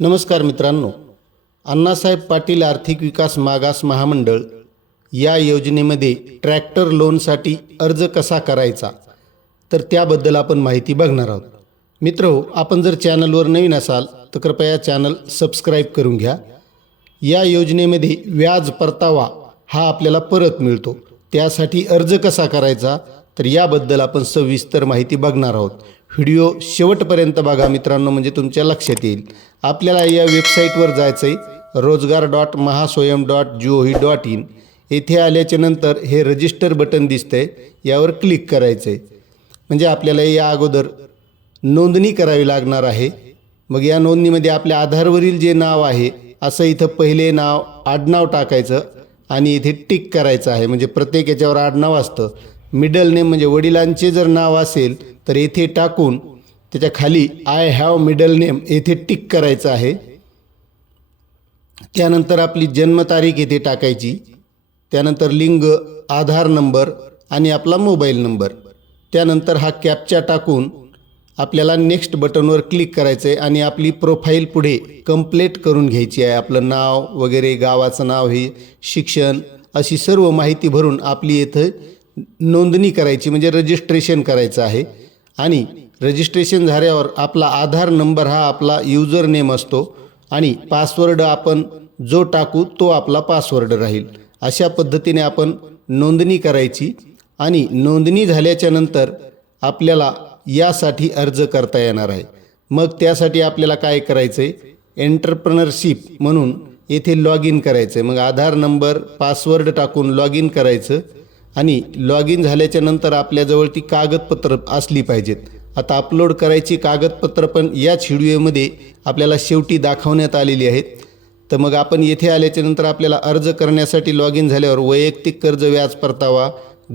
नमस्कार मित्रांनो अण्णासाहेब पाटील आर्थिक विकास मागास महामंडळ या योजनेमध्ये ट्रॅक्टर लोनसाठी अर्ज कसा करायचा? तर त्याबद्दल आपण माहिती बघणार आहोत. मित्र हो, आपण जर चॅनलवर नवीन असाल तर कृपया चॅनल सबस्क्राईब करून घ्या. या योजनेमध्ये व्याज परतावा हा आपल्याला परत मिळतो. त्यासाठी अर्ज कसा करायचा? तर याबद्दल आपण सविस्तर माहिती बघणार आहोत. व्हिडिओ शेवटपर्यंत बघा मित्रांनो म्हणजे तुमच्या लक्षात येईल. आपल्याला या वेबसाईटवर जायचं आहे Rojgar dot Mahaswayam dot G dot in. येथे आल्याच्यानंतर हे रजिस्टर बटन दिसतंय यावर क्लिक करायचं आहे म्हणजे आपल्याला या अगोदर नोंदणी करावी लागणार आहे. मग या नोंदणीमध्ये आपल्या आधारवरील जे नाव आहे असं इथं पहिले नाव आडनाव टाकायचं आणि इथे टिक करायचं आहे. म्हणजे प्रत्येक याच्यावर आडनाव असतं. मिडल नेम म्हणजे वडिलांचे जर नाव असेल तर येथे टाकून त्याच्याखाली आय हॅव मिडल नेम येथे टिक करायचं आहे. त्यानंतर आपली जन्मतारीख येथे टाकायची. त्यानंतर लिंग आधार नंबर आणि आपला मोबाईल नंबर. त्यानंतर हा कॅपचा टाकून आपल्याला नेक्स्ट बटनवर क्लिक करायचं आहे आणि आपली प्रोफाईल पुढे कंप्लेट करून घ्यायची आहे. आपलं नाव वगैरे गावाचं नाव हे शिक्षण अशी सर्व माहिती भरून आपली इथं नोंदणी करायची म्हणजे रजिस्ट्रेशन करायचं आहे. आणि रजिस्ट्रेशन झाल्यावर आपला आधार नंबर हा आपला युजर नेम असतो आणि पासवर्ड आपण जो टाकू तो आपला पासवर्ड राहील. अशा पद्धतीने आपण नोंदणी करायची आणि नोंदणी झाल्याच्यानंतर आपल्याला यासाठी अर्ज करता येणार आहे. मग त्यासाठी आपल्याला काय करायचं आहे एंटरप्रनरशिप म्हणून येथे लॉग इन करायचं आहे मग आधार नंबर पासवर्ड टाकून लॉग इन करायचं. आणि लॉग इन झाल्याच्यानंतर आपल्याजवळ ती कागदपत्र असली पाहिजेत. आता अपलोड करायची कागदपत्र पण याच व्हिडिओमध्ये आपल्याला शेवटी दाखवण्यात आलेली आहेत. तर मग आपण येथे आल्याच्यानंतर आपल्याला अर्ज करण्यासाठी लॉग इन झाल्यावर वैयक्तिक कर्ज व्याज परतावा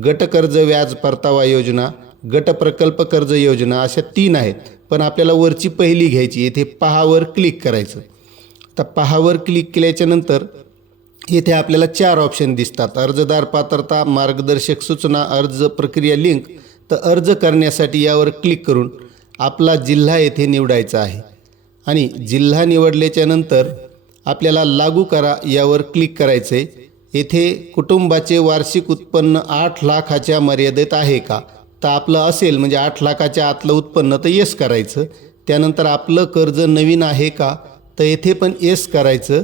गट कर्ज व्याज परतावा योजना गट प्रकल्प कर्ज योजना अशा तीन आहेत. पण आपल्याला वरची पहिली घ्यायची येथे पहावर क्लिक करायचं. तर पहावर क्लिक केल्याच्यानंतर येथे आपल्याला चार ऑप्शन दिसतात. अर्जदार पात्रता मार्गदर्शक सूचना अर्ज प्रक्रिया लिंक तर अर्ज करण्यासाठी यावर क्लिक करून आपला जिल्हा येथे निवडायचा आहे. आणि जिल्हा निवडल्याच्या नंतर आपल्याला लागू करा यावर क्लिक करायचे येथे कुटुंबाचे वार्षिक उत्पन्न आठ लाखाच्या मर्यादेत आहे का? तर आपलं असेल म्हणजे आठ लाखाच्या आतलं उत्पन्न तर येस करायचं. त्यानंतर आपलं कर्ज नवीन आहे का? तर येथे पण येस करायचं.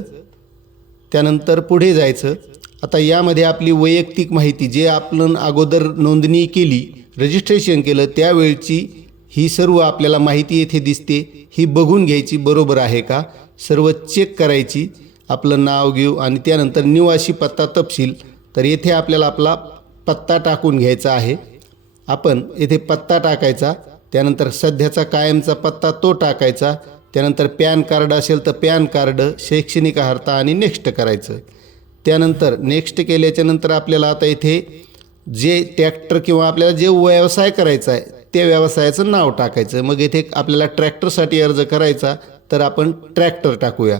त्यानंतर पुढे जायचं. आता यामध्ये आपली वैयक्तिक माहिती जे आपण अगोदर नोंदणी केली रजिस्ट्रेशन केलं त्यावेळची ही सर्व आपल्याला माहिती येथे दिसते. ही बघून घ्यायची बरोबर आहे का? सर्व चेक करायची. आपलं नाव घेऊ आणि त्यानंतर निवासी पत्ता तपशील. तर येथे आपल्याला आपला पत्ता टाकून घ्यायचा आहे. आपण येथे पत्ता टाकायचा. त्यानंतर सध्याचा कायमचा पत्ता तो टाकायचा. त्यानंतर पॅन कार्ड असेल तर पॅन कार्ड शैक्षणिक अर्हता आणि नेक्स्ट करायचं. त्यानंतर नेक्स्ट केल्याच्यानंतर आपल्याला आता इथे जे ट्रॅक्टर किंवा आपल्याला जे व्यवसाय करायचा आहे त्या व्यवसायाचं नाव टाकायचं. मग इथे आपल्याला ट्रॅक्टरसाठी अर्ज करायचा तर आपण ट्रॅक्टर टाकूया.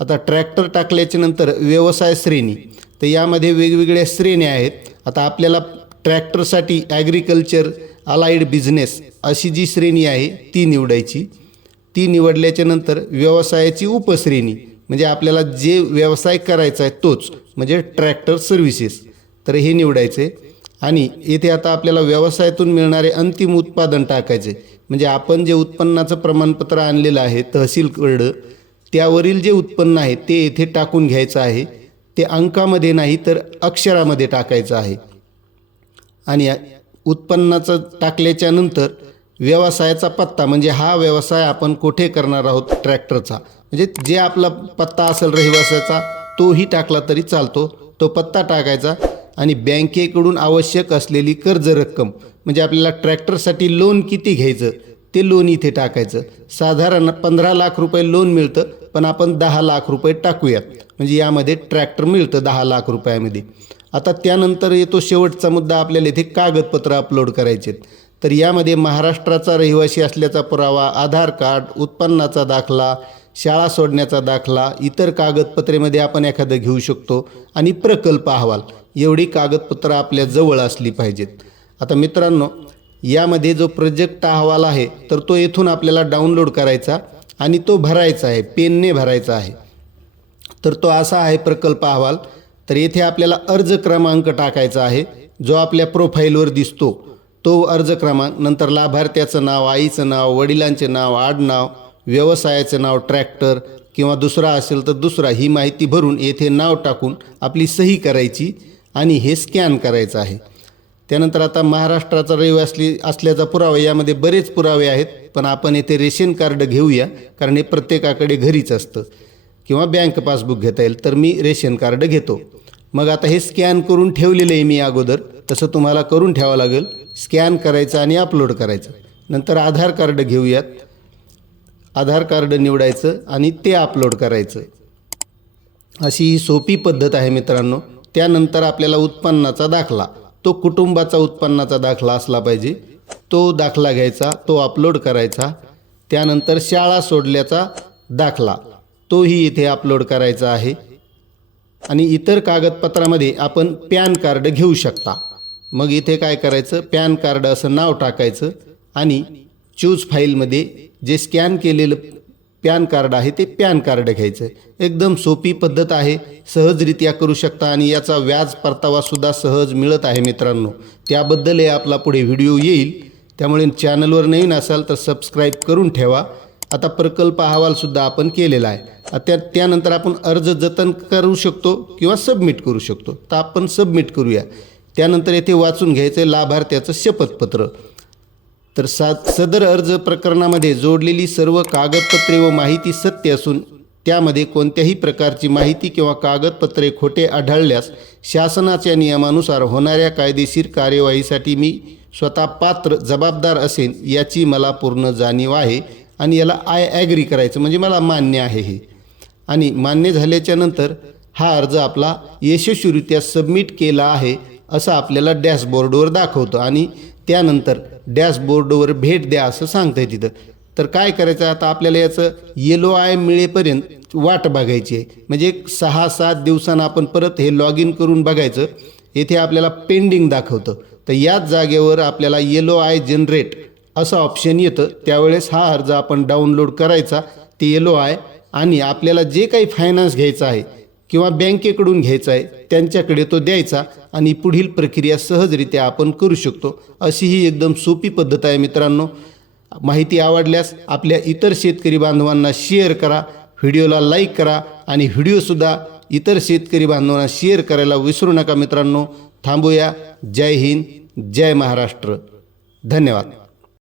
आता ट्रॅक्टर टाकल्याच्या नंतर व्यवसाय श्रेणी तर यामध्ये वेगवेगळ्या श्रेणी आहेत. आता आपल्याला ट्रॅक्टरसाठी ॲग्रिकल्चर अलाइड बिझनेस अशी जी श्रेणी आहे ती निवडायची. ती निवडल्याच्या नंतर व्यवसायाची उपश्रेणी म्हणजे आपल्याला जे व्यवसाय करायचा आहे तोच म्हणजे ट्रॅक्टर सर्व्हिसेस तर हे निवडायचे. आणि येथे आता आपल्याला व्यवसायातून मिळणारे अंतिम उत्पादन टाकायचे. म्हणजे आपण जे उत्पन्नाचं प्रमाणपत्र आणलेलं आहे तहसीलकडं त्यावरील जे उत्पन्न आहे ते येथे टाकून घ्यायचं आहे. ते अंकामध्ये नाही तर अक्षरामध्ये टाकायचं आहे. आणि उत्पन्नाचं टाकल्याच्या नंतर व्यवसायाचा पत्ता म्हणजे हा व्यवसाय आपण कुठे करणार आहोत ट्रॅक्टरचा. म्हणजे जे आपला पत्ता असेल रहिवासाचा तोही टाकला तरी चालतो. तो पत्ता टाकायचा आणि बँकेकडून आवश्यक असलेली कर्ज रक्कम म्हणजे आपल्याला ट्रॅक्टरसाठी लोन किती घ्यायचं ते लोन इथे टाकायचं. साधारण पंधरा लाख रुपये लोन मिळतं पण आपण दहा लाख रुपये टाकूयात. म्हणजे यामध्ये ट्रॅक्टर मिळतं दहा लाख रुपयामध्ये. आता त्यानंतर येतो शेवटचा मुद्दा आपल्याला इथे कागदपत्र अपलोड करायचे तर यामध्ये महाराष्ट्राचा रहिवासी असल्याचा पुरावा आधार कार्ड उत्पन्नाचा दाखला शाळा सोडण्याचा दाखला इतर कागदपत्रेमध्ये आपण एखादं घेऊ शकतो आणि प्रकल्प अहवाल. एवढी कागदपत्रं आपल्या जवळ असली पाहिजेत. आता मित्रांनो यामध्ये जो प्रोजेक्ट अहवाल आहे तर तो येथून आपल्याला डाउनलोड करायचा आणि तो भरायचा आहे पेनने भरायचा आहे. तर तो असा आहे प्रकल्प अहवाल. तर येथे आपल्याला अर्ज क्रमांक टाकायचा आहे जो आपल्या प्रोफाईलवर दिसतो. तो अर्ज क्रमांक नंतर लाभार्थ्याचं नाव आईचं नाव वडिलांचे नाव आडनाव व्यवसायाचं नाव ट्रॅक्टर किंवा दुसरा असेल तर दुसरा ही माहिती भरून येथे नाव टाकून आपली सही करायची आणि हे स्कॅन करायचं आहे. त्यानंतर आता महाराष्ट्राचा रहिवासी असल्याचा पुरावा यामध्ये बरेच पुरावे आहेत पण आपण येथे रेशन कार्ड घेऊया कारण हे प्रत्येकाकडे घरीच असतं. किंवा बँक पासबुक घेता येईल तर मी रेशन कार्ड घेतो. मग आता हे स्कॅन करून ठेवलेलं आहे मी अगोदर तसं तुम्हाला करून ठेवावं लागेल. स्कॅन करायचं आणि अपलोड करायचं. नंतर आधार कार्ड घेऊयात. आधार कार्ड निवडायचं आणि ते अपलोड करायचं. अशी ही सोपी पद्धत आहे मित्रांनो. त्यानंतर आपल्याला उत्पन्नाचा दाखला. तो कुटुंबाचा उत्पन्नाचा दाखला असला पाहिजे. तो दाखला घ्यायचा तो अपलोड करायचा. त्यानंतर शाळा सोडल्याचा दाखला. तोही इथे अपलोड करायचा आहे. आणि इतर कागदपत्रामध्ये आपण पॅन कार्ड घेऊ शकता. मग इथे काय करायचं? पॅन कार्ड असं नाव टाकायचं आणि चूज फाईलमध्ये जे स्कॅन केलेलं पॅन कार्ड आहे ते पॅन कार्ड घ्यायचं. एकदम सोपी पद्धत आहे. सहजरित्या करू शकता आणि याचा व्याज परतावासुद्धा सहज मिळत आहे मित्रांनो. त्याबद्दल हे आपला पुढे व्हिडिओ येईल. त्यामुळे चॅनलवर नवीन असाल तर सबस्क्राईब करून ठेवा. आता प्रकल्प अहवालसुद्धा आपण केलेला आहे. त्या त्यानंतर आपण अर्ज जतन करू शकतो किंवा सबमिट करू शकतो. तर आपण सबमिट करूया. त्यानंतर येथे वाचून घ्यायचं लाभार्थ्याचं शपथपत्र. तर सा सदर अर्ज प्रकरणामध्ये जोडलेली सर्व कागदपत्रे व माहिती सत्य असून त्यामध्ये कोणत्याही प्रकारची माहिती किंवा कागदपत्रे खोटे आढळल्यास शासनाच्या नियमानुसार होणाऱ्या कायदेशीर कार्यवाहीसाठी मी स्वतः पात्र जबाबदार असेन याची मला पूर्ण जाणीव आहे आणि याला आय ॲग्री करायचं म्हणजे मला मान्य आहे हे. आणि मान्य झाल्याच्यानंतर हा अर्ज आपला यशस्वीरित्या सबमिट केला आहे असं आपल्याला डॅशबोर्डवर दाखवतं आणि त्यानंतर डॅशबोर्डवर भेट द्या असं सांगतंय तिथं. तर काय करायचं आता आपल्याला याचं येलो आय मिळेपर्यंत वाट बघायची आहे. म्हणजे एक सहा सात दिवसानं आपण परत हे लॉग इन करून बघायचं. येथे आपल्याला पेंडिंग दाखवतं. तर याच जागेवर आपल्याला येलो आय जनरेट असं ऑप्शन येतं. त्यावेळेस हा अर्ज आपण डाउनलोड करायचा ते येलो आय आणि आपल्याला जे काही फायनान्स घ्यायचं आहे किंवा बँकेकडून घ्यायचा आहे त्यांच्याकडे तो द्यायचा आणि पुढील प्रक्रिया सहजरित्या आपण करू शकतो. अशी ही एकदम सोपी पद्धत आहे मित्रांनो. माहिती आवडल्यास आपल्या इतर शेतकरी बांधवांना शेअर करा व्हिडिओला लाईक करा आणि व्हिडिओसुद्धा इतर शेतकरी बांधवांना शेअर करायला विसरू नका मित्रांनो. थांबूया. जय हिंद जय महाराष्ट्र. धन्यवाद.